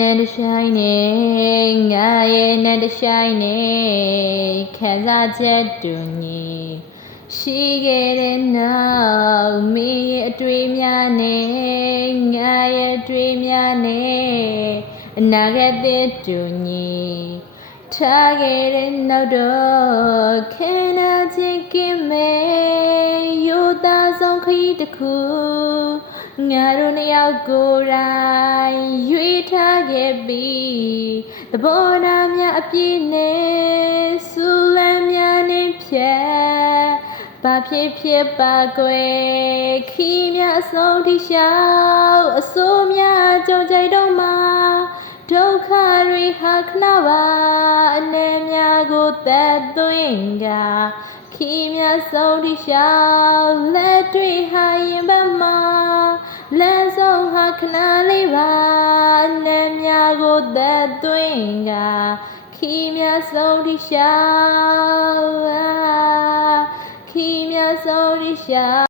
နဲ့တဆိုင်နဲ့ငါရဲ့နဲ့တဆိုင်နဲ့ခံစားချက်တူညီရှိခဲ့တဲ့နောက်မင်းရဲ့အတွေ့များနဲ့ငါရဲ့အတွေ့များနဲ့အနာဂတ်တဲ့တူညီထားခဲ့တဲ့နောက်တော့ခဲနာချင်းကင်းမဲ့ရိုးသားဆုံးခရီးတစ်ခုငါတို့နှစ်ယောက်ကိုယ်တိုင်ရွေးထားခဲ့ပြီးသဘောနာများအပြည့်နဲ့စူလမ်းများနဲ့ဖြတ်ဘာဖြစ်ပါကွယ်ခီးများအဆုံးထိရှောက်အဆိုးများကြုံကြိုက်တော့မှာဒုက္ခတွေဟာခဏပါအနေများကိုသက်သွင်းကခီးများဆုံးထိရှောက်လက်တွေဟာရင်ပမှာလမ်းဆုံးဟာခဏလေးပါအနေများကိုသက်သွင်းကခီးများဆုံးထိရှောက်ခီးများဆုံးထိရှောက်